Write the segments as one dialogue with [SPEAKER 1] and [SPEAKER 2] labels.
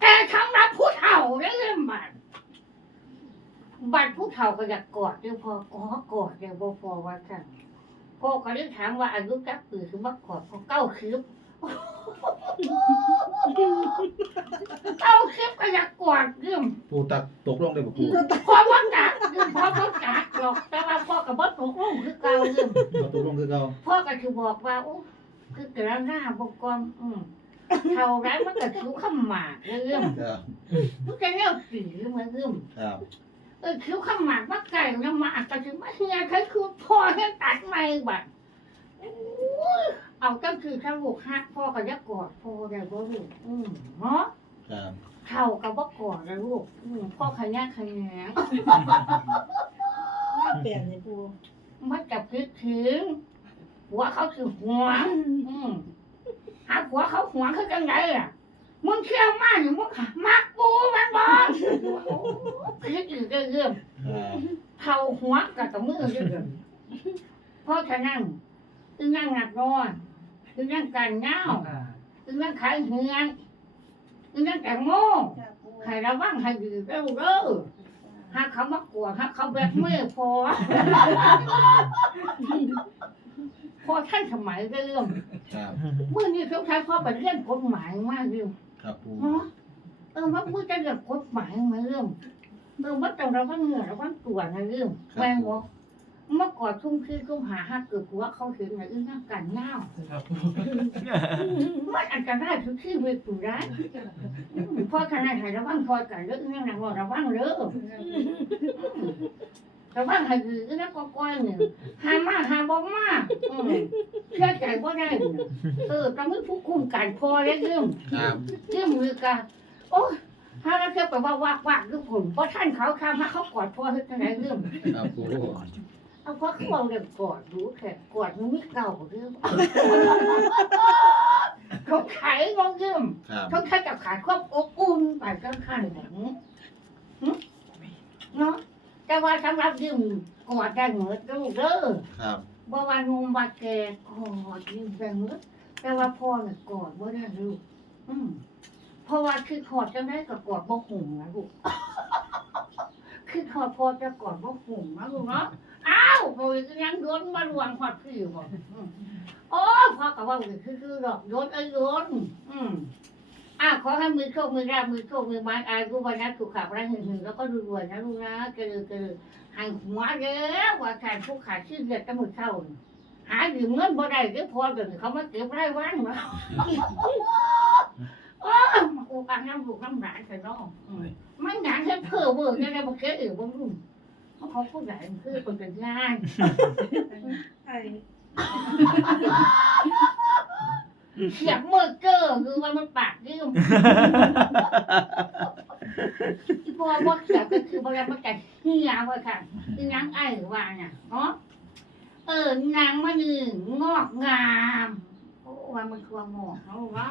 [SPEAKER 1] แต่สำหรับผู้เฒ่าเรื่องบัตรบัตรผู้เฒ่าก็อยากกอดเดี๋ยวพออ๋อกอดเดี๋ยวบ่พอว่าสั่งพ่อก็เลยถามว่าอายุจักปีคือว่ากอดพอเก้าคิบเก้าคิบก็อยากกอดเรื่อง
[SPEAKER 2] ปูตักตกลงได้บ่ปู
[SPEAKER 1] พ่อว่ากักเรื่องพ่อว่ากักหรอกแต่ว่าพ่อกับบ่ตกลงคือเก่าเรื่อง
[SPEAKER 2] บ่ตกลงคือเก่า
[SPEAKER 1] พ่อก็คือบอกว่าโอ้คือกระหน้าบกกอมอืม เท่าไรมันก็คิ้วขมากเรื่อง
[SPEAKER 2] ครับ
[SPEAKER 1] มันก็เนี่ยสีเหมือนเรื่อง
[SPEAKER 2] ครับ
[SPEAKER 1] เออคิ้วขมากว่าไก่น้ำหมากก็ถึงมาเฮียใครคือพ่อให้ตัดไม่บัดโอ้ยเอาก็คือถ้าลูกฮักพ่อก็จะกอดพ่อได้บ่ลูกอืมเนาะ
[SPEAKER 2] ครับ
[SPEAKER 1] เท่ากับว่ากอดนะลูกอืมพ่อขยันขยง
[SPEAKER 3] ว่าเปลี่ยนเลยปู
[SPEAKER 1] มันจะคิดถึงหัวเขาคือหัวอืม หาหัวเขาหัวคือจังไงอะมึงเชื่อมากอยู่มึงมักปูมันบอคิดอีกเรื่อง
[SPEAKER 2] ครับ
[SPEAKER 1] เท่าหัวกับกับมือเรื่องเพราะฉะนั้นตึงนั่งหนักนอนตึงนั่งกันเงาตึงนั่งขายเหือนตึงนั่งแต่งโม่
[SPEAKER 3] จ้าปู
[SPEAKER 1] ให้ระวังให้ดีเร็วเด้อหากเขามากลัวหากเขาแบกมือพอ พอท่านสมัยเริ่ม
[SPEAKER 2] ครับ
[SPEAKER 1] เมื่อนี้เขาใช้พ่อไปเรียนกฎหมายมากเริ่ม
[SPEAKER 2] ครับปู
[SPEAKER 1] เนาะเออว่าเมื่อจะเรียนกฎหมายมาเริ่มเริ่มว่าแต่เราว่าเหงื่อเราว่าตัวนะเริ่มแมงวะเมื่อก่อนทุ่มคือทุ่มหาห้าเกิดหัวเขาถึงในอึ้งนั่งกันเงามันอันตรายทุกที่เวตุร้ายพ่อขนาดไหนระวังคอยกันเรื่องนั่งนั่งรอระวังเด้อ ระวังให้ดีนะก็ก้อยหนึ่งหามาหาบ่มาอืมเชื่อใจบ่ได้เนี่ยเออต้องมีผู้คุมกันพอแล้วยืม
[SPEAKER 2] ครับ
[SPEAKER 1] ยืมมือกันโอ้ยถ้าเราเชื่อไปว่าวักวักคือผลเพราะท่านเขาคำมาเขากอดพ่อให้ทนายยืม
[SPEAKER 2] ครับปู
[SPEAKER 1] เอาเพราะเขาเอาเรื่องกอดรู้แค่กอดมันไม่เก่าเรื่องเขาขายงงยืม
[SPEAKER 2] ครับ
[SPEAKER 1] เขาแค่กับขายความอบอุ่นไปก็ขั้นแบบนี้หึเนาะ แต่ว่าสำหรับยืมกอดได้เหมือนลูกเด้อ
[SPEAKER 2] ครับ
[SPEAKER 1] บ่ว่าหนุ่มว่าแก่กอดยืมได้เหมือนแต่ว่าพ่อน่ะกอดบ่ได้ลูกอืมเพราะว่าคือขอดจังได้ก็กอดบ่หุ่มนะลูกคือขอดพอจะกอดบ่หุ่มนะลูกเนาะอ้าวโอ้ยก็ยังโดนมาลวงขอดพี่บ่อืมโอ้ยพ่อก็ว่าคือคือๆดอกโดนไอ้โดนอืม อะขอให้มือโชคมือราบมือโชคมือไม้อายุวันนั้นถูกขับไร้หึงหึงแล้วก็รวยๆนะลูกนะเกลือเกลือหายหัวเด้อว่าการผู้ขาดชื่อเดือดตะมือเข้าน่ะหาดื่มเงินบ่ได้เดี๋ยวพอเดี๋ยวนี้เขามาเก็บไร้วันเนาะโอ้มาโอ้กันน้ำลูกน้ำหลานกันเนาะอืมมันงานแค่เพ้อเวอร์ยังไงบ่เก็บเอวบ่รุ่นเพราะเขาพูดใหญ่คือคนเป็นงาน
[SPEAKER 3] ไอ้
[SPEAKER 1] เสียงมือเกอร์คือว่ามันปากยืมที่พ่อว่าเสียก็คือบริมันกันเฮียว่าค่ะคือนางไอ้ว่าเนี่ยเนาะเออนางมะนึงงอกงามโอ้ว่ามันคือว่าหมอกเขาว่า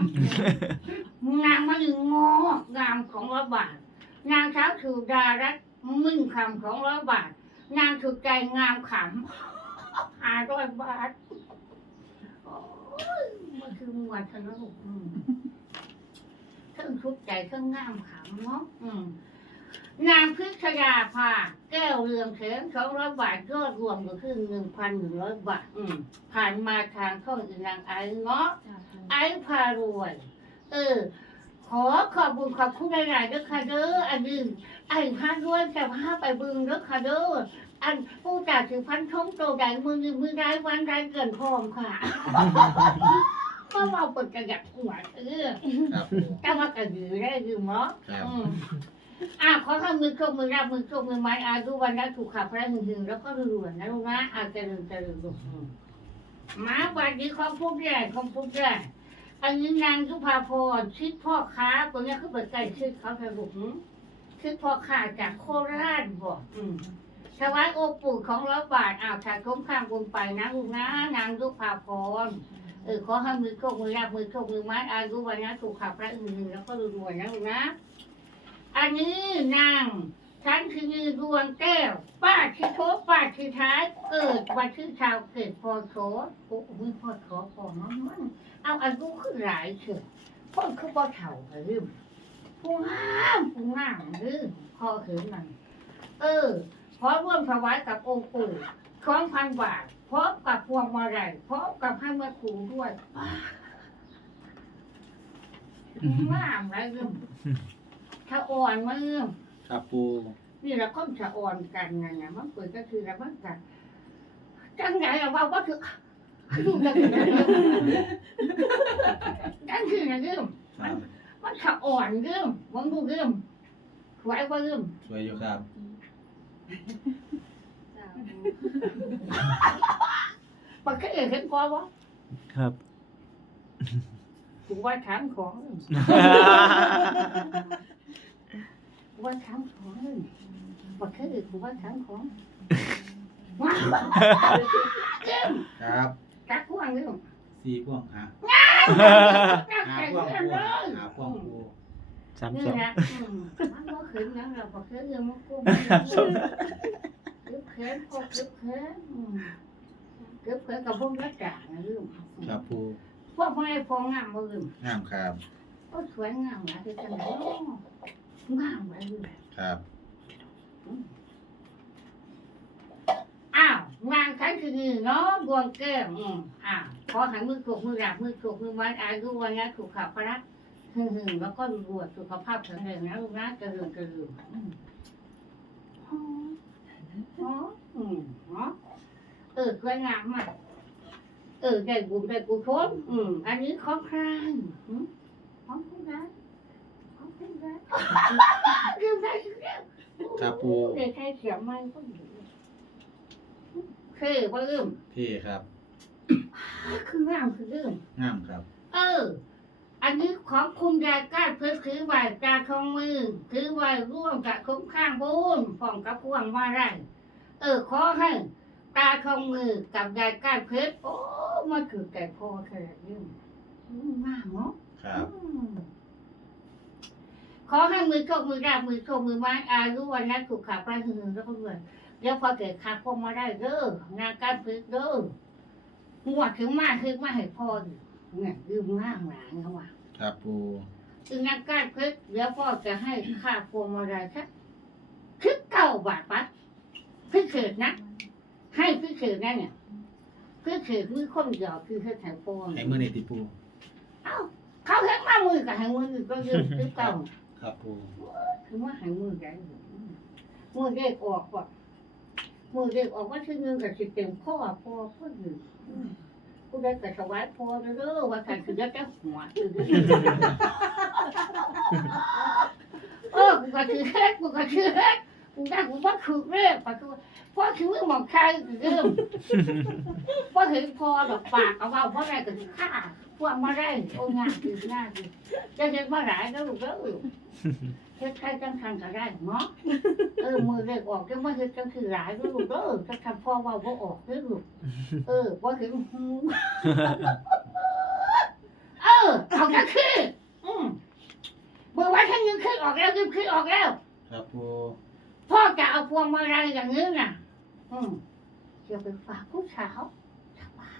[SPEAKER 1] นางมะนึงงอกงามของร้อยบาท นางเช้าถือดารัตมึนคำของร้อยบาท นางถือใจงามขำหาร้อยบาท คือมวนสนุกอืมเครื่องทุกใจเครื่องง่ามขำเนาะอืมนางพิชยาภาแก้วเรืองแสนสองร้อยบาทยอดรวมก็คือหนึ่งพันหนึ่งร้อยบาทอืมผ่านมาทางช่องอีนางไอ้เนาะไอ้พารวย เออ ขอขอบคุณขอบคุณหลายๆด้อค่ะเด้ออันนี้ไอ้พารวยจะพาไปบึงด้อค่ะเด้ออันผู้จ่าถือพันทงโตใดมือมือได้วันได้เกินพร้อมค่ะ ก็เราเปิดกระยักหัวเออ
[SPEAKER 2] ครับปู
[SPEAKER 1] ก็มากระดือได้ยืมเนาะ
[SPEAKER 2] ครับ
[SPEAKER 1] อืมอะขอทำมือโชคมือรับมือโชคมือไม้อายุวันนั้นถูกขับพระหึงหึงแล้วก็รวยๆนะลูกนะอาจจะลืมจะลืมลูกอืมมาวันนี้เขาพูดได้เขาพูดได้อันนี้นางยุพาพรชิดพ่อค้าตัวเนี้ยเขาเปิดใจชื่อเขาสรุปชื่อพ่อค้าจากโคราชบอกอืม ถวายโอปู่ของร้อยบาทอ้าวถ่ายคุ้มข้างบนไปนะลูกนะนางยุพาพร เออขอให้มือโชคมือรับมือโชคมือไม้อายุวันนะถูกขับพระอื่นๆแล้วก็รวยๆนะลูกนะ อันนี้นางฉันคือดวงแก้ว ป้าที่โทป้าที่ท้ายเกิดวันที่ชาวเกิดพอโสโอ้โหพอโสพอมันมันเอาอายุขึ้นหลายเฉยคนคือบ่อเฒ่าก็ลืมผู้งามผู้งามลืมพอถึงมันเออขอร่วมถวายกับองค์ปู่สองพันบาท พร้อมกับพวงมาลัยพร้อมกับให้แม่ครูด้วยงามไรลืมถ้าอ่อนมาลืม
[SPEAKER 2] ครับปู
[SPEAKER 1] นี่เราก็จะอ่อนกันไงนะมันเปิดก็คือเรามันกันจังไงเราว่าว่าคือคือจังไงจังคือนะเรื่อง
[SPEAKER 2] ครับ
[SPEAKER 1] มันจะอ่อนเรื่องมันดูเรื่องไหวว่าเรื่อง
[SPEAKER 2] สวยอยู่ครับ
[SPEAKER 3] จ้า
[SPEAKER 1] ปากเอ๋เห็นพอวะ
[SPEAKER 4] ครับ
[SPEAKER 1] กูว่าถามของกูว่าถามของปากเอ๋กูว่าถามของว้าวเรื่อง
[SPEAKER 2] ครับ
[SPEAKER 1] กักกวางเรื่อง
[SPEAKER 2] สี่พ่วงหา
[SPEAKER 1] กัก
[SPEAKER 2] หา
[SPEAKER 1] แข่ง
[SPEAKER 2] พ่วง
[SPEAKER 1] เรื่อง
[SPEAKER 2] ปู
[SPEAKER 1] เลย
[SPEAKER 2] หาพ่วงปู
[SPEAKER 4] สาม
[SPEAKER 1] นี่
[SPEAKER 4] สอง
[SPEAKER 1] แหละอืมมันก็ขึ้นงั้นเราบอกขึ้นเรื่องมันกุ้ งคึบเขินพอคึบเขินอืมคึบเขินกับพวกรักจ่านะลืม
[SPEAKER 2] ครับปู
[SPEAKER 1] พวกไม่พองามมาลืม
[SPEAKER 2] งามครับ
[SPEAKER 1] ก็สวยงามนะคือจังไหนเนาะงามมาลืม
[SPEAKER 2] ครับ
[SPEAKER 1] อ้าวงานครั้งคือนี่เนาะดวงแก้มอืมอ้าวขอหันมือถูกมือหลับมือถูกมือมัดอายุวันนี้ถูกขับพระหึ่งหึ่งๆแล้วก็รวยสุขภาพแข็งแรงนะลูกนะเจริญเจริญอืมอ๋ออ๋ออืม เนาะเออสวยงามมากเออได้บุญได้กุศลอืมอันนี้ของใครอืมของคุณนะของคุณนะลืมได้ลืมได้
[SPEAKER 2] ครับปู
[SPEAKER 1] เด็กใครเขียนมันก็ดีคือว่าลืม
[SPEAKER 2] เท่ครับ
[SPEAKER 1] คืองามคือลืม
[SPEAKER 2] งามครับ
[SPEAKER 1] เออ อันนี้ของคุณยายก้าเพื่อคือไหวกาทองมือคือไหวร่วมกับคุ้มข้างบุญฟ้องกับพวงว่าไรเออขอให้ตาทองมือกับยายก้าเพชรโอ้มาถือแต่พอเธอยืมอืมงามเนาะ
[SPEAKER 2] ครับ
[SPEAKER 1] อืมขอให้มือโชคมือราบมือโชคมือไม้อายุวันนั้นถูกขาไปถึงแล้วก็เลยเดี๋ยวพอเกิดขาพวงมาได้เด้องานการฝึกเด้อหัวถึงมากคือมาให้พ่อดิ เนี่ยยืมง่างหลานเขาว่า
[SPEAKER 2] ครับปู
[SPEAKER 1] ถึงงานการฝึกเดี๋ยวพ่อจะให้ค่าพวงมาได้สักคือเก้าบาทปะพิเศษนะ ให้พิเศษนะเนี่ยพิเศษมือคนเดียวคือให้แถวพวง
[SPEAKER 2] ให้มือในติปู
[SPEAKER 1] เอ้าเขาเห็นมามือกับให้มือก็ยืมคือเก้า
[SPEAKER 2] ครับปู
[SPEAKER 1] คือว่าหายมือได้มือเด็กออกว่ะมือเด็กออกว่าชื่อเงินกับสิเต็มข้อพอเพื่ออยู่ กูได้กระสวายพอเด้อว่าการคือได้แค่หัวเออกูก็คือเฮ็ดกูก็คือเฮ็ดกูได้กูว่าคือเรื่องปะคือเพราะคือมึงมองใครเรื่องเพราะเห็นพอแบบปากเอาว่าเพราะอะไรก็คือฆ่าพวกมาได้โอ้งานคืองานคือจะเห็นมาหลายแล้วลูกเด้อเฮ็ดใครจังทันก็ได้เนาะ มือเล็กออกจังว่าเฮ็ดจังคือหลายลูกเด้อจะทำพ่อเว่าบ่ออกเด้อลูกเออบ่ถึงหูเออเอาจังคืออืมเมื่อวันที่หนึ่งคือออกแล้วคือคือออกแล้ว
[SPEAKER 2] ครับปู
[SPEAKER 1] พ่อจะเอาพวงมาลัยอย่างนี้น่ะ อืมจะไปฝากผู้สาวสบาย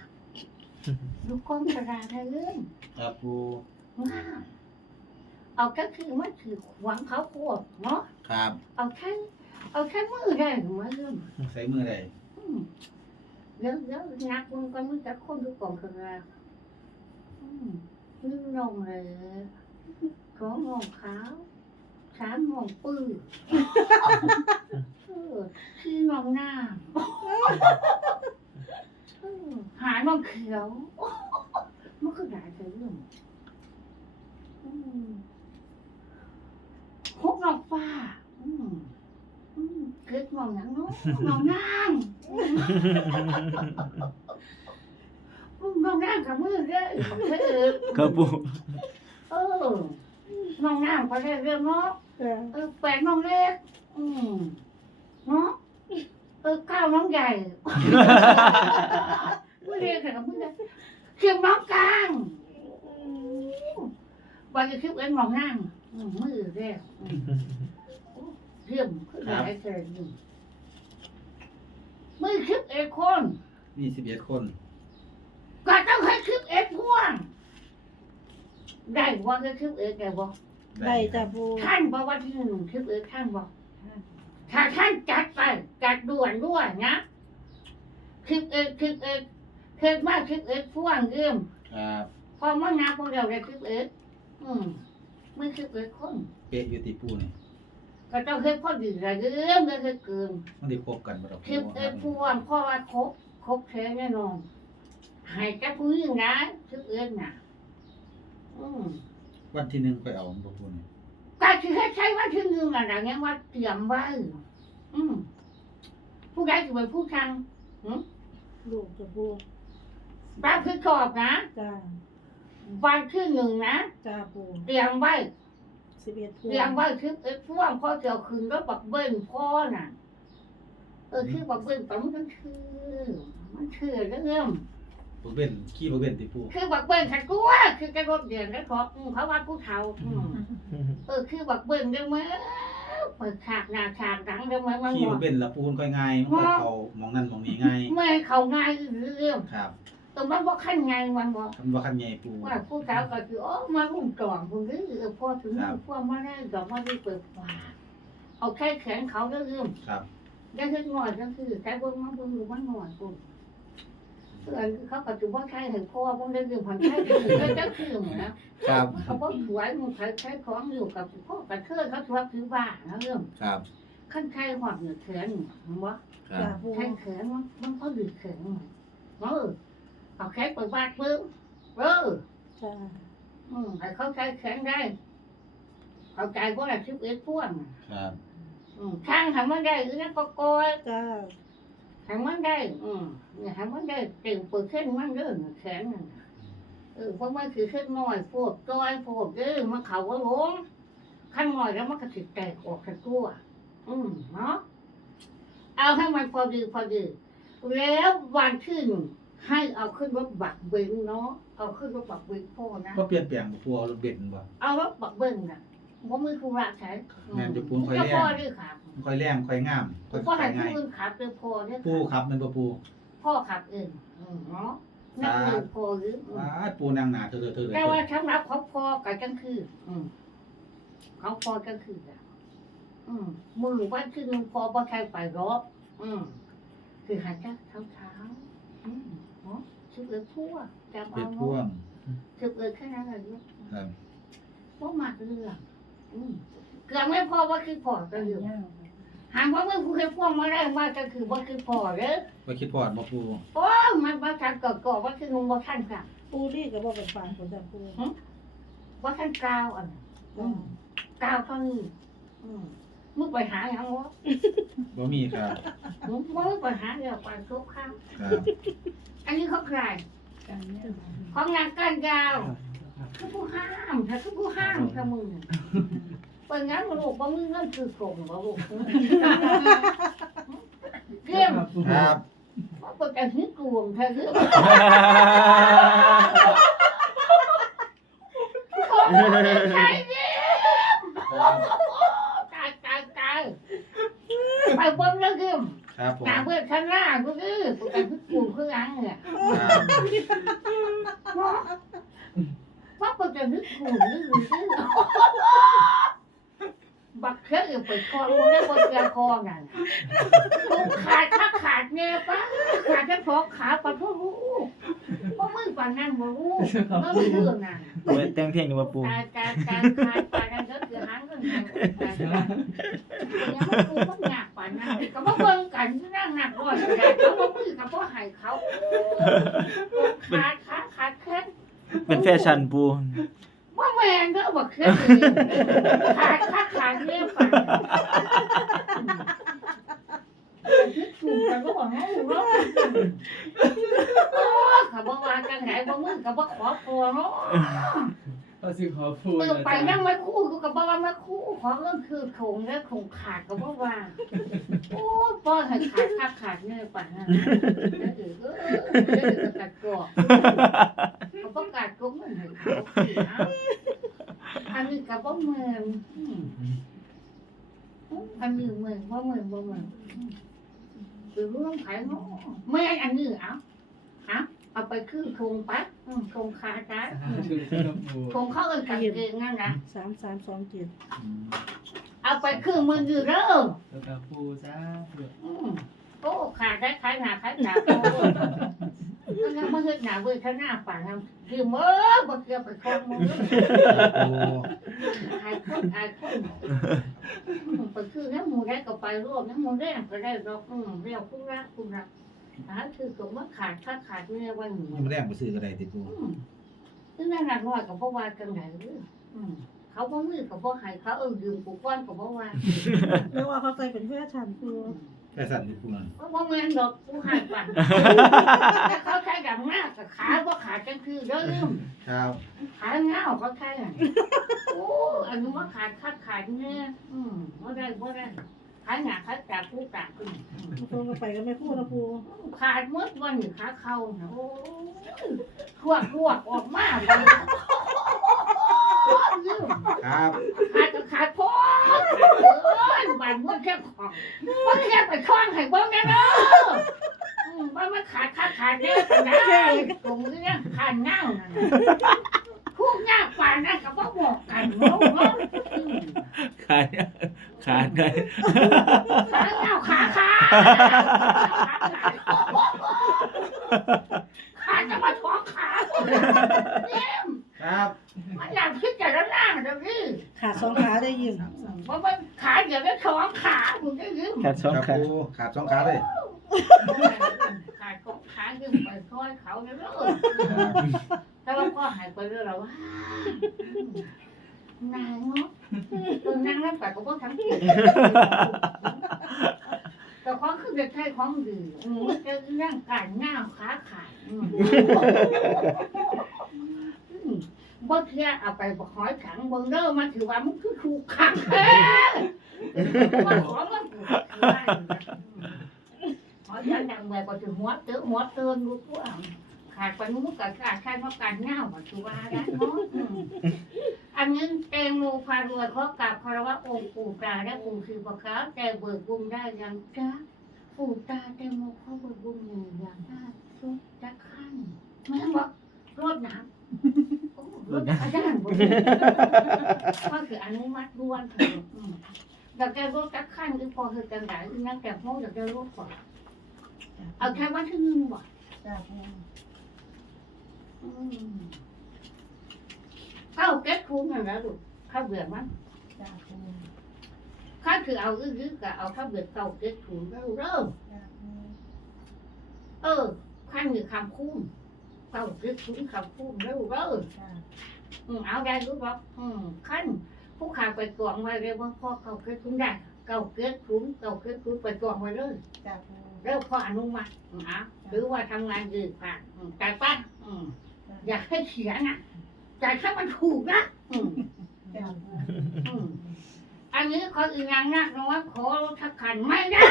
[SPEAKER 1] ลูกก้องกระดาษให้เรื่อง
[SPEAKER 2] ครับปู
[SPEAKER 1] งามเอาก็คือมันคือหวังเขาโคตรเนาะ
[SPEAKER 2] ครับ
[SPEAKER 1] เอาแค่ เอาแค่มือได้หรือว่าเรื่อง
[SPEAKER 2] ใส่มือใด
[SPEAKER 1] อืมเดี๋ยวเดี๋ยวนักมึงก็มึงจะคนทุกกล่องคืออะไรอืมนึ่งนมเลยสองโมงขาวสามโมงปื้อเออที่นองหน้าเออหายมองเขียวมันคือหลายเรื่องอืมหกนองฟ้าอืม อืมเกิดมองอย่างเน้องมองนางอืมมองนางกับมือเด้อเออ
[SPEAKER 4] ครับปู
[SPEAKER 1] เออมองนางไปเรื่อยๆเนาะ
[SPEAKER 3] จ้า
[SPEAKER 1] เออแปดน้องเล็กอืมเนาะเออเก้าน้องใหญ่มือเล็กกับมือเล็กเขียมน้องกลางวันจะคิดเอ็นมองนั่งอืมมือเล็กอืม เรียมขึ้นหลายเจออยู่มือคิดเอ็นคน
[SPEAKER 2] มีสิบเอ็ดคน
[SPEAKER 1] ก็ต้องให้คิดเอ็นพ่วง ได้ว่าก็คือเออแกบอก
[SPEAKER 3] ได้จ้ะปู
[SPEAKER 1] ท่านบอกว่าที่หนึ่งคือเออท่านบอกถ้าท่านจัดไปจัดด่วนด้วยนะคือเออคือเออคือมากคือเออพ่วงเริ่ม
[SPEAKER 2] ครับ
[SPEAKER 1] พอเมื่อนาพวกเราได้คือเอออืมไม่คือเออคน
[SPEAKER 2] เป๊ะอยู่ติปูนี่
[SPEAKER 1] ก็ต้องคือพ่อดีระเริ่มก็คือเกิน
[SPEAKER 2] มันได้ครบกันบ่ดอก
[SPEAKER 1] คือเออพ่วงพ่อว่าครบครบแท้แน่นอนใหายกับผู้หญิงนะคือเออน่ะอืม
[SPEAKER 2] วันที่หนึ่งไปเอาบ่ปูนี่
[SPEAKER 1] ก็คือให้ใช้ว่าที่หนึ่งอะไรเงี้ยว่าเตรียมไว้อืมผู้ใดจะเป็นผู้ทาง
[SPEAKER 3] ลูกจ้ะปู
[SPEAKER 1] ปลาคือชอบนะ
[SPEAKER 3] จ้า
[SPEAKER 1] วันที่หนึ่งนะ
[SPEAKER 3] จ้าปู
[SPEAKER 1] เตรียมไว้
[SPEAKER 3] สิบเอ็ดปู
[SPEAKER 1] เรียมไว้คือเออพ่วงพ่อเกี่ยวคืนแล้วปักเบิ้ลพ่อน่ะ เออคือปักเบิ้ลแต่มันก็คือ มันคือเรื่อง
[SPEAKER 2] บ่เว้นขี้บ่เว้นติปู
[SPEAKER 1] คือบักเบิ้ลขัดกลัวคือกระโดดเดือนแล้วขออืมเขาว่าผู้เฒ่าเออคือบักเบิ้ลเรื่องมั้เปิดฉากหน้าฉากหลังเรื่องมั้มัน
[SPEAKER 2] ขี้
[SPEAKER 1] บอ
[SPEAKER 2] บ่
[SPEAKER 1] ก
[SPEAKER 2] เว้นละปูนค่อยง่ายมันก็เขามองนั่นมองนี้ง่าย
[SPEAKER 1] ไม่เขาง่ายเรื่อง
[SPEAKER 2] ครับ
[SPEAKER 1] เออมันบอกขั้นไงมันบอก
[SPEAKER 2] คันว่าคันใหญ่ปู
[SPEAKER 1] ว่าผู้สาวก็คือโอ้มารุ่มกล่องคุณคือเออพ่อถึง
[SPEAKER 2] ครับ
[SPEAKER 1] พวกมาได้ดอกมาได้เปิดฝาเอาแค่แขนเขาก็เรื่อง
[SPEAKER 2] ครับ
[SPEAKER 1] ได้ขึ้นหน่อยก็คือใช้เบิ้งมาเบิ้งดูมันหน่อยคุณเพื่อนเขาปัจจุบันใช้ถึงพ่อพวกได้เรื่องผ่อนใช้ถึงก็จะคือเหมือนนะครับเขาบอกสวยมึงใช้ใช้ของอยู่กับพ่อกับเธอเขาถือว่าถือบ้านะเรื่อง
[SPEAKER 2] ครับ
[SPEAKER 1] ขั้นใช้หอดเหนือแขนเห็นบ่
[SPEAKER 2] ครั
[SPEAKER 3] จ้า
[SPEAKER 2] บ
[SPEAKER 3] ปู
[SPEAKER 1] แขนแขนมันมันก็ดือแขนมันเออ เอาแขนเปิดบ้านเบิ้งเออ
[SPEAKER 3] จ้า
[SPEAKER 1] อืมให้เขาใช้แขนได้ เข้าใจว่าอะไรชิบเอ็ดพ่วง
[SPEAKER 2] ครับ
[SPEAKER 1] อืมทางทำมันได้หรือนั่นก็โกย
[SPEAKER 3] จ้า
[SPEAKER 1] ทำมันได้ อืมเนี่ยทำมันได้เต็มเปิดเส้นมันเด้อแขนน่ะเออเพราะมันคือเส้นน้อยโฟดจอยโฟดเด้อมันเขาว่าล้มขั้นน้อยแล้วมันก็สิแตกออกทั้งตัว อืมเนาะเอาให้มันพอดีพอดี แล้ววันที่หนึ่ง ให้เอาขึ้นรถบักเบนเนาะเอาขึ้นรถบักเบนพ่อนะ
[SPEAKER 2] บ่เปลี่ยนแปลงบ่ปูเอารถเบนซ์บ่
[SPEAKER 1] เอารถบักเบิ้งน่ะว่ามือคุระใช้
[SPEAKER 2] แม่นจะปูนค่อย
[SPEAKER 1] ก็
[SPEAKER 2] แรง
[SPEAKER 1] พ่อด้วยครับ
[SPEAKER 2] มันค่อยแรงค่อยงามค่อย
[SPEAKER 1] พ่อ
[SPEAKER 2] ขา
[SPEAKER 1] หั
[SPEAKER 2] ย
[SPEAKER 1] น
[SPEAKER 2] ง่าย
[SPEAKER 1] พื้นขับเป็นพ่อด้วย
[SPEAKER 2] ปูครับแม่นบ่ปู
[SPEAKER 1] พ่อขับเองอืมเนาะนั่นคือพ่อหรืออืม
[SPEAKER 2] ว้าดปูนางหนาเธอเธอ
[SPEAKER 1] แต่ว่าสำหรับของพ่อกับจังคืออืมของพ่อจังคืออะอืมมือวันคือหนึ่งพ่อบ่ใช่ไปรบอืมคือหันจากเช้าเช้า ๆอืมเนาะชื่อเอ๋พ่วจำ
[SPEAKER 2] เป็
[SPEAKER 1] เอา
[SPEAKER 2] ดพ่ว
[SPEAKER 1] เนาะ
[SPEAKER 2] ง
[SPEAKER 1] ชื่อเอ๋แค่นั้นเลยลูก
[SPEAKER 2] ครับ
[SPEAKER 1] พ่อมากเรื่องอืมเกือบไม่พอว่าคือพ่อก็อยู่หากว่าเมื่อผู้เคยพ่วงมาได้ว่าก็คือว่าคือพ่อเด้อ
[SPEAKER 2] บ่คิดพอดบ่ปู
[SPEAKER 1] โอ้มันว่าท่านก่อก่อว่าคือนุ่มว่าท่านค่ะ
[SPEAKER 3] ปูนี่ก็บอกเป็นฝานของจ้าปู
[SPEAKER 1] ว่าท่านกาวอันอื
[SPEAKER 3] จ้าม
[SPEAKER 1] กาวเท่านี้อืมมึงไปหาอย่างวะ
[SPEAKER 2] บ่มีครับ
[SPEAKER 1] มึงมึงไปหาเดี๋ยวไปทุกข้าง
[SPEAKER 2] ครับ
[SPEAKER 1] อันนี้เขาใครของนางกันยาวคือผู้ห้ามถ้าคือผู้ห้ามถ้ามึงเปิดงานมาลูกว่ามึงนั่นคือโกงว่าลูกเกี่ยม
[SPEAKER 2] ครับ
[SPEAKER 1] ว่าเปิดแต่หื้อกลวงเธอหื้อใช่เนี่ย
[SPEAKER 2] ครับ
[SPEAKER 1] ตายตายตายไปเบิ้งแล้วกิม
[SPEAKER 2] ครับผม
[SPEAKER 1] หนาเบิ้งข้างหน้าก็คือปกติกูคืออังเนี่ย
[SPEAKER 2] ครับ
[SPEAKER 1] ว่าปกติกูนี่คือบักเครื่องไปคอมึงได้บนเรือคอนั่นกูขาดถ้าขาดเนี่ยปะขาดแค่สองขาปะทุรู้ว่ามึงปานนั่นบ่รู้มันไม่เรื่องนั่น
[SPEAKER 4] เปิดแต่งเพลงดีกว่าปู
[SPEAKER 1] การการการขายปลาดันก็คือหางเงินหางเงินกันยังไม่คือต้องหนักปานนั้นก็มาเบิ่งกันนั่งหนักร้อยกันเขาบ่มือกับบ่ ให้เขาขาดขาขาดแค่
[SPEAKER 4] เป็นแฟชั่นปู
[SPEAKER 1] ว่าแม่นเด้อบ่แค่ขาดขาขาดเนี่ยปานถูกกันบ่เนาะเนาะเขาบ่ว่าจังไหนบ่มือก็บ่ขอพอเนาะ
[SPEAKER 5] เอาสิขอพูด
[SPEAKER 1] เออไปนั่งมา คู่กูกับบ้ามาคู่ขอเรื่องคือโขงและโขงขาดกับบ้าว่า โอ้ป้อนให้ขาดขาดขาดเนี่ยป่ะนะเออเออเออกัดกอกเขาประกาศกุ้งมันให้เขาอันนี้กับบ้าเมืองอันนี้เมืองบ้าเมืองบ้าเมืองคือร่วมขายเนาะไม่อันนี้เอาเอา เอาไปขึ้นโครงปั๊บอืมโครงคาจ้า
[SPEAKER 5] สาธุเจ้าปู
[SPEAKER 1] โครงเข้ากันกันเองนั่นนะ
[SPEAKER 3] สามสามสองเจ็ด
[SPEAKER 2] อืม
[SPEAKER 1] เอาไปขึ้นมืออยู่เด้อ
[SPEAKER 5] เจ้าปูสาธุ
[SPEAKER 1] อืมโอ้ขาดได้ขายหนาขายหนาโอ้มันยังมาเฮ็ดหนาเว้ยข้างหน้าป่านนั้นคือเมื่อบ่เกี่ยวไปคล้องมือ
[SPEAKER 2] ครับปู
[SPEAKER 1] อายคนอายคนอืมไปคือน้ำหมูได้ก็ไปรวบน้ำหมูได้ก็ได้ดอกอืมเรียวคุณรักคุณรัก หาคือสมว่าขาดค่าขาดเนื้อวันหนึ่ง
[SPEAKER 2] ยังไม่แรงไปซื้อก็ได้ติปู
[SPEAKER 1] อืมซึ่งนั่นน่ะน้อยกับพ่อว่าจังไหนเด้ออืมเขาบ่มือกับพ่อให้เขาเออยืมกูก้อนกับพ่อว่า
[SPEAKER 3] แล้วว่าเขาใส่เป็นแฟชั่นปู
[SPEAKER 2] แค่สั่นติปูนั่น
[SPEAKER 1] เพราะว่าเงินดอกกูให้ปันแต่เขาใช้ดำหน้ากับขาบ่ขาดจังคือเด้อ
[SPEAKER 2] ครับ
[SPEAKER 1] ขาเงาเขาใช้อะโอ้อันนี้ว่าขาดขาดขาดเนี่ยอืมบ่ได้บ่ได้ ขาหนาขาจับผู้กาขึ้นอืม
[SPEAKER 3] ปูก็ไปก็ไม่พูดนะปู
[SPEAKER 1] ขาดหมดวันนี้ขาเข่าน่ะโอ้ยขวกขวกออกมาบัด
[SPEAKER 2] ครับ
[SPEAKER 1] ขาดก็ขาดพอเอ้ยบันมันแค่ของมันแค่ไปคล้องให้เบิ่งนะเด้ออืมว่ามันขาดขาดขาดเด้อปานนั้นตรงนี้ขาดเงานั่นน่ะคู่เงาปานนั้นก็บ่บอกกันเนาะ เนาะอืม
[SPEAKER 4] ขาดขาดได้
[SPEAKER 1] ขาเงาขาขาขาจะมาท้องขาเนี่ย
[SPEAKER 2] ครับ
[SPEAKER 1] มันอยากคิดแต่ละหน้าเดี๋ยวนี้
[SPEAKER 3] ขาสองขาได้ยิน
[SPEAKER 1] เพราะมันขาเดี๋ยวได้ท้องขามึงได้ยิน
[SPEAKER 4] ขาดสองขา
[SPEAKER 2] ขาดสองขาเลย
[SPEAKER 1] ขาดของขายืมไปคอยเขาเนี่ยเด้อ
[SPEAKER 2] ครับ
[SPEAKER 1] แต่ว่าพ่อหายไปเรื่อยแล้วว่านางเนาะ เออนางนั่นไปก็บ่ทั้งเกียรติแต่ของคือเด็กไทยของดีอืมจะร่างกายหน้าขาขาดอืมอืมบ่เที่ยเอาไปบ่หอยขังเบิ่งเด้อมันถือว่ามันคือถูกขังแท้ว่าของมันถูกขังได้หอยยันดังไปก็ถือหัวเตื้อหัวเตือนรู้ตัว ขาดไปนู้นก็ขาดขาดเพราะการเน่ามันถือว่าได้เนาะอืมอันนี้เตงโมพารวยเขาะกราบคารวะองค์ปู่ตาและปู่คือประคับแต่เบิกบุญได้ยังจ้าปู่ตาเตงโมเขาเบิกบุญหนึ่งอย่างได้สุดจะขั้นแม่บอกรถน้ำโอ้รถอาจารย์บอกก็คืออนุมัติด่วนเถอะอืมอยากจะรถจะขั้นคือพอคือจังไหนนั่งแต่โมอยากจะรถก่อนเอาแค่วันที่หนึ่งบ่
[SPEAKER 3] จ้าปู
[SPEAKER 1] เข้าเก็ตคุ้มนั่นแหละลูกเข้าเบื่อมั้ง
[SPEAKER 3] จ้าปู
[SPEAKER 1] ข้าคือเอาอื้อๆก็เอาเข้าเบื่อเก่าเก็ตคุ้มแล้วลูกเริ่ม
[SPEAKER 3] จ้าปู
[SPEAKER 1] เออขั้นมีคำคุ้มเก่าเก็ตคุ้มคำคุ้มแล้วลูกเริ่ม
[SPEAKER 3] จ้า
[SPEAKER 1] อืมเอาได้รู้ป่ะอืมขั้นผู้ขาไปกวางไว้เรียกว่าพ่อเก่าเก็ตคุ้มได้เก่าเก็ตคุ้มเก่าเก็ตคุ้มไปกวางไว้เลย
[SPEAKER 3] จ้าปู
[SPEAKER 1] แล้วพ่ออนุมัติอืมเอาหรือว่าทำงานยืดผ่านอืมจ่ายป้าอืม อยากให้เสียนะจ่ายแค่มันถูกนะอืม
[SPEAKER 3] จ้าปู
[SPEAKER 1] อืมอันนี้ขออีกอย่างนักนะว่าขอรถทักขันไม่ได้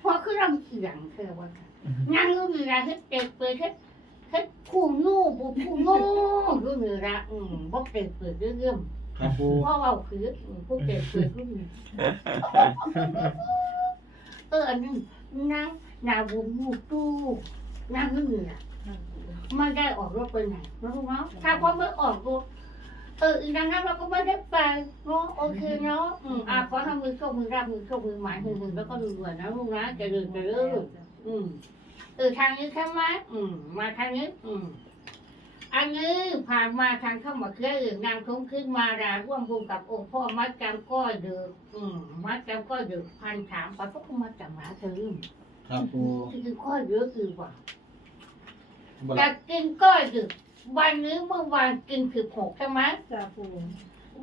[SPEAKER 1] เพราะคือเราเสียงเธอว่านั่งรู้มีอะไรที่เต็มเปยแค่แค่คู่นู่บุคู่นู่รู้มีอะไรอืมบอกเต็มเปยเรื่อง
[SPEAKER 2] ครับปู
[SPEAKER 1] เพราะว่าคืออืมผู้เต็มเปยรู้มีเอออันนี้นั่งนาบุมูตู้ นั่งรู้มีอะไม่ได้ออกรถไปไหนนะลูกเนาะถ้าพ่อไม่ออกรถเอออีกดังนั้นเราก็ไม่ได้ไปเนาะโอเคเนาะอืมอะขอทำมือโชคมือรับมือโชคมือหมายมือมือแล้วก็รวยๆนะลูกนะจะเดินไปเรื่อยอืมเออทางนี้ใช่ไหมอืม มาทางนี้ อืมอันนี้ผ่านมาทางเข้ามาเคลื่อนนางทงขึ้นมาราร่วมบุญกับองค์พ่อมัดจำก้อยเดืออืมมัดจำก้อยเดือพันถามไปพวกมัดจำหมาเธอ
[SPEAKER 2] ครับปู
[SPEAKER 1] คือข้อยเยอะคือว่า
[SPEAKER 2] บ่
[SPEAKER 1] อยากกินก้อยดึก วันนี้เมื่อวานกินสิบหกใช่ไหม
[SPEAKER 3] จ้าปู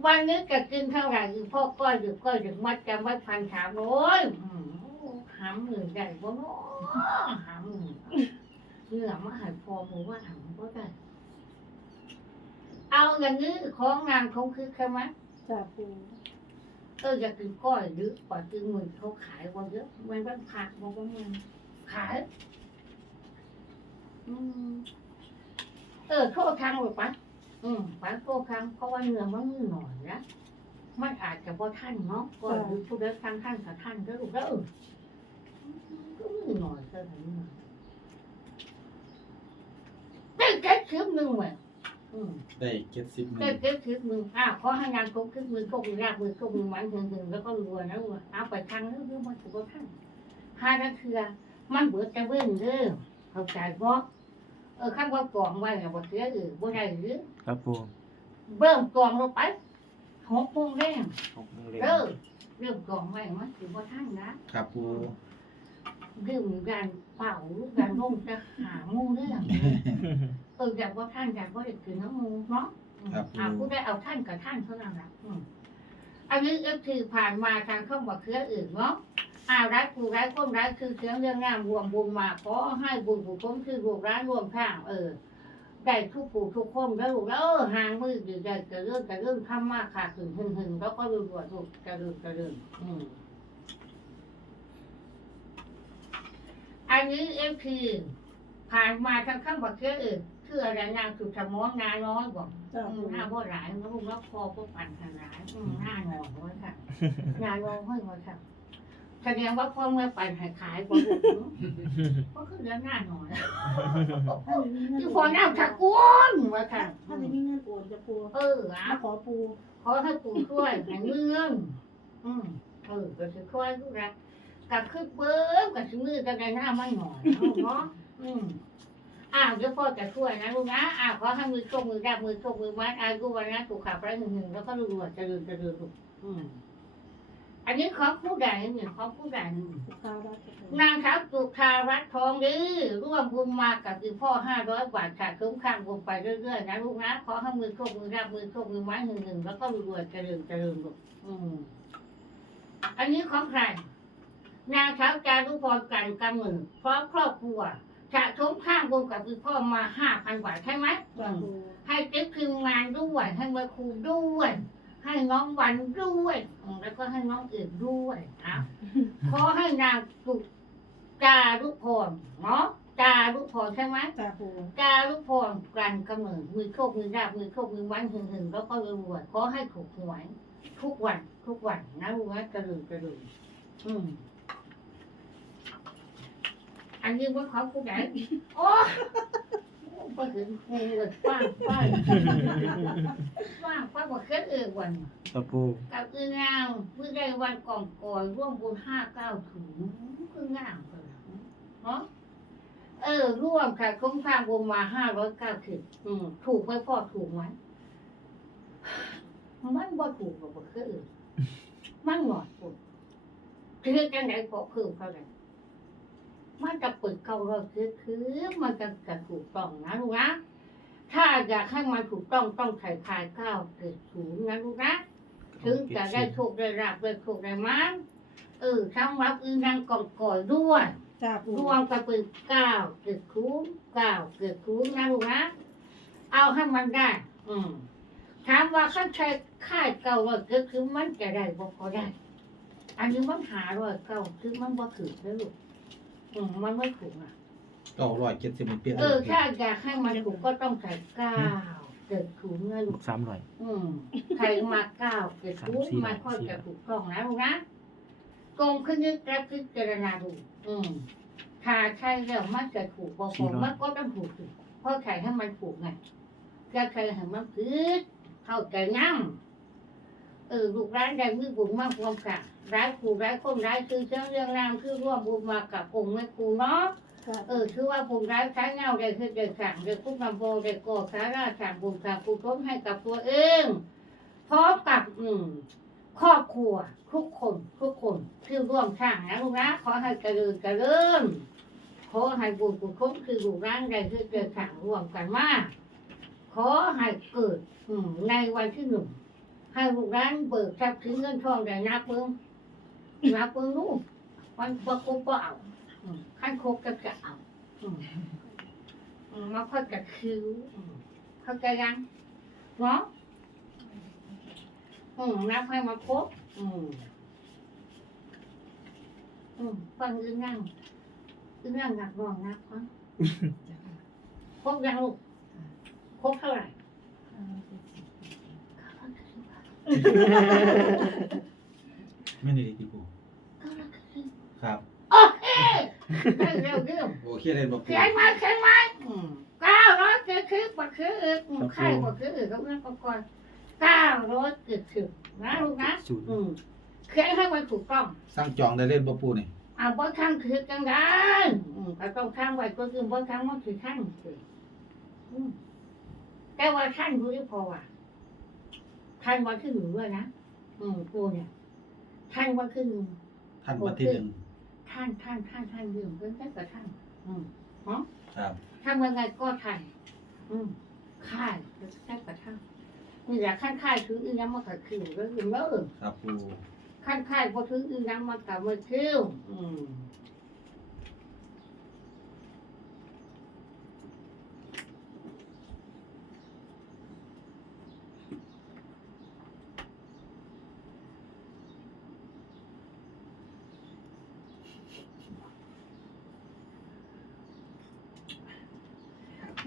[SPEAKER 1] วันนี้จะกินเท่าไหร่คือพ่อก้อยดึกก้อยดึกมัดจำไว้พันสามร้อยอืมหามหมื่นใหญ่บ่เนาะหามหมื่นเหงื่อมาใหายพอหมูว่าหามก็ได้เอาอย่างนี้ของงานเขาคือใช่ไหม
[SPEAKER 3] จ้าปู
[SPEAKER 1] เอออยากกินก้อยดึกกว่ากินหมื่นเขาขายว่าเยอะมันเป็นผักบอกว่ามันขายอืม เออโทษทางหรือปะอืมปะโทษทางเพราะว่าเนื้อมันมีหน่อยนะมันอาจจะบ่ท่านเนาะก็ดูทุกเรื่องทางท่านกับท่านก็รู้ก็เออก็มีหน่อยเท่านั้นนะได้เก็บคลิปหนึ่งเว้ยอืม
[SPEAKER 2] ได้เจ็ดสิบห
[SPEAKER 1] ได้
[SPEAKER 2] นึ่ง
[SPEAKER 1] เก็บคลิปหนึ่งอ้าวขอให้งานครบคลิปมือครบมือรากมือครบมือมันถึงถึงแล้วก็รวยนะรวยเอาไปทางนึงคือมันถือว่าท่านห้านั่นคือมันเบิดจะเว้นเด้อเข้าใจบ่ เออข้างว่ากองไว้เนี่ยบ่เสียเออบ่ได้หรือ
[SPEAKER 4] ครับปู
[SPEAKER 1] เบิ่มกองลงไปหกโมงแรง
[SPEAKER 4] หกโมงเย็น
[SPEAKER 1] เด้อเริ่มกองไว้มันถือว่าท่านนะครับ
[SPEAKER 2] ปู
[SPEAKER 1] เรื่องการเป่าการลงจะหางูเรื่องเอออยากว่าท่านอยากว่าเด็กคือน้องงูเนาะอืมอ่าผู้ได้เอาท่านกับท่านเท่านั้นแหละอืมอันนี้ก็คือผ่านมาทางเข้าบอกเครืออื่นเนาะ อารักผู้ร้ายคนร้ายคือเสียงเรื่องงามรวมบุญมาขอให้บุญผู้คนคือรูปร้านรวมข้างเออได้ทุกผู้ทุกคนแล้วลูกแล้วเออหางมือดีใจจะเรื่องจะเรื่องทำมากค่ะถึงหึงหึงแล้วก็รวยรวยลูกจะเรื่องจะเรื่องอืมอันนี้เอฟคือผ่านมาทางข้างบอกเครืออื่นคืออะไรนางสุดสมองงานน้อยบอก
[SPEAKER 3] จ้า
[SPEAKER 1] หน้าบ่หลายแล้วลูกแล้วคอบ่ปั่นขนาดหน้าหนองไว้ค่ะหน้าหนองไว้ไว้ค่ะ แสดงว่าพ่อเมื่อปั่นให้ขายบ่ลูกเนอะก็คือเรื่องหน้าหน่อย
[SPEAKER 3] ท่านมีเงิน
[SPEAKER 1] คือ
[SPEAKER 3] โอ
[SPEAKER 1] พอนน้ำตะกวนไว้ค่ะ
[SPEAKER 3] ท่านมีเงินโอนจะปู
[SPEAKER 1] เอออะ
[SPEAKER 3] มาขอปู
[SPEAKER 1] ขอให้ปู่ช่วยให้เงื่อนอืมเออก็สิช่วยลูกนะกับคือเบิ้มกับสิมือกันในหน้ามันหน่อยเอาเนาะอืมอ้าวเดี๋ยวพ่อจะช่วยนะลูกนะอ้าวขอให้มือโชคมือดับมือโชคมือมัดอายุวันนะถูกขับไร้หนึ่งหนึ่งแล้วก็รวยๆเจริญเจริญลูกอืม อันนี้ของผู้ใดเนี่ยของผู้ใด
[SPEAKER 3] ลูกค้าได้จะปู
[SPEAKER 1] นางสาวสุขารัตน์ทองดื้อร่วมบุญมากับคือพ่อห้าร้อยบาทขาดคุ้มข้างบุญไปเรื่อยๆนะลูกนะขอให้มือโชคมือรับมือโชคมือไม้หนึ่งหนึ่งแล้วก็รวยๆเจริญเจริญลูกอืมอันนี้ของใครนางสาวจารุพรกันกำเนิดพร้อมครอบครัวสะสมข้างบุญกับคือพ่อมาห้าพันบาทใช่ไหม
[SPEAKER 3] จ้าปู
[SPEAKER 1] ให้เจ๊พิมพ์งานด้วยให้มาครูด้วย ให้น้องวันด้วยอืมแล้วก็ให้น้องอื่นด้วยอะขอให้นางสุจารุพรเนาะจารุพรใช่ไหม
[SPEAKER 3] จ้าปู
[SPEAKER 1] จารุพรกลั่นกำเนิดมือโชคมือราบมือโชคมือวันหึงหึงแล้วก็รวยๆขอให้ถูกหวยทุกวันทุกวันนะรู้ไหมกระลือกระลืออืมอันนี้ว่าเขาผู้ใดโอ้ ไปถึงงูเลยป้างป้างป้างป้างบอกเคลื่อนเออวัน
[SPEAKER 4] ครับปู
[SPEAKER 1] กับอืองามเมื่อได้วันก่อนก่อนร่วมบุญห้าเก้าถึงคืองามเลยเนาะเออ ร่วมค่ะคุ้มค่าบุญมาห้าร้อยเก้าสิบอืมถูกไหมพ่อถูกไหมมันบ่ถูกหรอกบ่คืออื่นมันหนอดปุ่นคือจังไหนก็คือเขาเลย มันจะเปิดเก่าเราคือคือมันจะจะถูกต้องนะลูกนะถ้าอยากให้มันถูกต้องต้องใส่คายเก้าเกิดศูนย์นะลูกนะถึงจะได้โชคได้ราบได้โชคได้มั้งเออทั้งรับอึงดังก่อนก่อนด้วย
[SPEAKER 3] จ้าปู
[SPEAKER 1] รวมกันเป็นเก้าเกิดคุ้มเก้าเกิดคุ้มนะลูกนะเอาให้มันได้ อืมถามว่าขั้นใช้ค่ายเก่าว่าเกิดคือมันจะได้บ่พอได้ อันนี้มันหาว่าเก่าคือมันบ่ถือแล้วลูก อืมมันไม่ถูกอะ
[SPEAKER 2] เก้าร้อยเจ็ดสิบเปลี่ยน
[SPEAKER 1] เออถ้าอยากให้มันถูกก็ต้องใส่เก้าเกิดคุ้มนะลูก
[SPEAKER 4] สามร้อย
[SPEAKER 1] อืมใครมาก้าวเกิดทุกข์มาค่อยจะถูกต้องนะลูกนะกงขึ้นนึกและพิจารณาดูอืมถ้าใช่แล้วมันจะถูกบอกผมมันก็ต้องถูกสิเพราะใครให้มันถูกไงจะใครให้มันผิดเข้าใจงั้ง เออลูกร้านใดมือบุญมากความค่ะร้ายขู่ร้ายคนร้ายคือเจ้าเรื่องนามคือร่วมบุญมากับองค์แม่ครูเนาะ
[SPEAKER 3] จ้า
[SPEAKER 1] เออคือว่าผมร้ายใช้เงาได้คือได้สั่งได้คุกนำโบได้ก่อสาราสั่งบุญสั่งกุศลให้กับตัวเองพร้อมกับอืมครอบครัวทุกคนทุกคนที่ร่วมสร้างนะลูกนะขอให้เจริญเจริญขอให้บุญกุศลคือลูกร้านใดคือเกิดสั่งร่วมกันมาขอให้เกิดอืมในวันที่หนึ่ง ให้ลูกร้านเบิกทรัพย์ถึงเงินทองได้นับเบิ้งนับเบิ้งลูกวันบ่ครบก็เอาอืมขั้นโคกก็จะเอาอืมอืมมาค่อยกับคิ้วอืมเข้าใจยังเนาะอืมนับให้มาครบอืมอืมฟังอึ้งนั่งอึ้งนั่งหนักนอนนับมั้งครบยังลูกครบเท่าไหร่
[SPEAKER 2] ไม่ได้ดีปูครับ
[SPEAKER 1] โอเคได้เร็วเร็ว
[SPEAKER 2] โอเคเลยบอกปู
[SPEAKER 1] เขียนมาเขียนมาอืมเก้าร้อยเจ็ดคือบักคืออึกไข่บักคืออึกก็เอื้อนก่อนเก้ารถเกิดขึ้นนะลูกนะ
[SPEAKER 4] ศูนย์
[SPEAKER 1] อืมเขียนให้มันถูกต้อง
[SPEAKER 2] สร้างจองได้เล่นบ่ปูนี่
[SPEAKER 1] เอาบ่ข้างคือจังได้อืมก็ต้องข้างไว้ก็คือบ่ข้างมันคือข้างคืออืมแต่ว่าท่านรู้พอว่า ท่านว่าคือหนึ่งด้วยนะอืมกูเนี่ย ท่านว่าคือหนึ่ง
[SPEAKER 2] ท่านวันที่หนึ่ง
[SPEAKER 1] ท่านท่านท่านท่านยืมเพิ่นแค่กับท่านอืมเนาะ
[SPEAKER 2] ครับ
[SPEAKER 1] ทำยังไงก็ท่านอืมค่ายแค่กับท่านนี่แหละขั้นค่ายคืออีน้ำมันก็คือก็คือเลิก
[SPEAKER 2] ครับปู
[SPEAKER 1] ขั้นค่ายพอถึงอีน้ำมันก็มาคิวอืม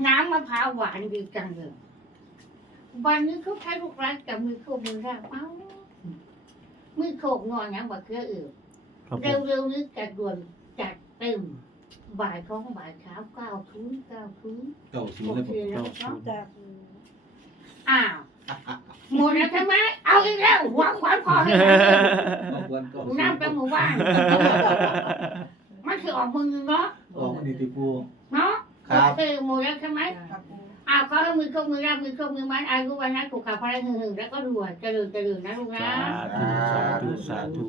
[SPEAKER 1] น้ำมะพร้าวหวานดีจังเลยวันนี้เขาใช้ลูกรักกับมือโคกมือแรกเอ้ามือโคกงอนยังบักเคืออื่น
[SPEAKER 4] ครับผม
[SPEAKER 1] เร็วๆนี้จัดด่วนจัดเต็มบ่ายท้องบ่ายเช้าเก้าทุนเก้าทุน
[SPEAKER 2] เก้าศูน
[SPEAKER 1] โอ
[SPEAKER 2] ย์เลย
[SPEAKER 1] เค
[SPEAKER 2] บ่
[SPEAKER 1] แล้วเนาะ
[SPEAKER 3] จาก
[SPEAKER 1] อ้าวหมดแล้วใช่ไหมเอาอีกแล้วหัวขวานพอเลย
[SPEAKER 2] เอาเพื่อนเก้าศูนย์
[SPEAKER 1] น้ำไปหมู่บ้านมันคือออกมือเนาะ
[SPEAKER 2] ออกมาดีติปู
[SPEAKER 1] เนาะ
[SPEAKER 2] ครับ
[SPEAKER 1] โอเคหมดแล้วใช่ไหม
[SPEAKER 3] ครับปู
[SPEAKER 1] อ้าวเขาให้มือโชคมือรับมือโชคมือมันอายุวันนั้นถูกขับพระหึงๆแล้วก็รวยเจริญเจริญนะลูกนะ
[SPEAKER 4] สาธุสาธุสาธุ